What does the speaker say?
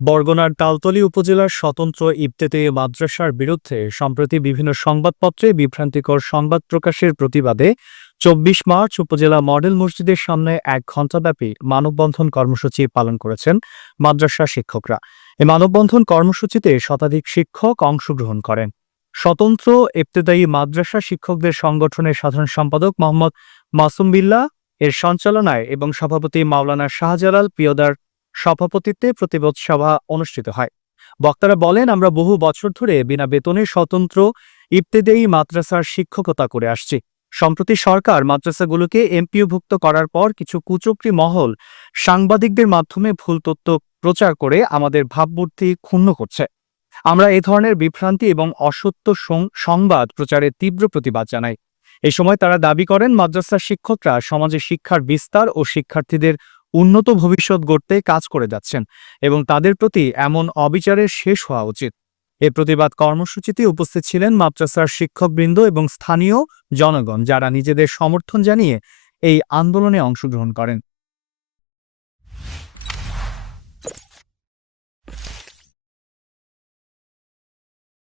বরগুনার তালতলী উপজেলার স্বতন্ত্র ইবতেদায়ী মাদ্রাসার বিরুদ্ধে সম্প্রতি বিভিন্ন সংবাদপত্রে বিভ্রান্তিকর সংবাদ প্রকাশের প্রতিবাদে ২৪ মার্চ উপজেলা মডেল মসজিদের সামনে ১ ঘণ্টাব্যাপী মানববন্ধন কর্মসূচি পালন করেছেন মাদ্রাসা শিক্ষকরা। এই মানববন্ধন কর্মসূচিতে শতাধিক শিক্ষক অংশগ্রহণ করেন। স্বতন্ত্র ইবতেদায়ী মাদ্রাসা শিক্ষকদের সংগঠনের সাধারণ সম্পাদক মোহাম্মদ মাসুম বিল্লাহ এর সঞ্চালনায় এবং সভাপতি মাওলানা শাহজালাল পিয়দার সভাপতিত্বে প্রতিবাদ সভা অনুষ্ঠিত হয়। বক্তারা বলেন, আমরা বহু বছর ধরে বিনা বেতনে স্বতন্ত্র ইবতেদায়ী মাদ্রাসার শিক্ষকতা করে আসছি। সম্প্রতি সরকার মাদ্রাসাগুলোকে এমপিওভুক্ত করার পর কিছু কুচক্রী মহল সাংবাদিকদের মাধ্যমে ভুল তথ্য প্রচার করে আমাদের ভাবমূর্তি ক্ষুণ্ণ করছে। আমরা এ ধরনের বিভ্রান্তি এবং অসত্য সংবাদ প্রচারের তীব্র প্রতিবাদ জানাই। এ সময় তারা দাবি করেন, মাদ্রাসার শিক্ষকরা সমাজে শিক্ষার বিস্তার ও শিক্ষার্থীদের উন্নত ভবিষ্যৎ গড়তে কাজ করে যাচ্ছেন এবং তাদের প্রতি এমন অবিচারের শেষ হওয়া উচিত। এ প্রতিবাদ কর্মসূচিতে উপস্থিত ছিলেন মাদ্রাসার শিক্ষকবৃন্দ এবং স্থানীয় জনগণ, যারা নিজেদের সমর্থন জানিয়ে এই আন্দোলনে অংশগ্রহণ করেন।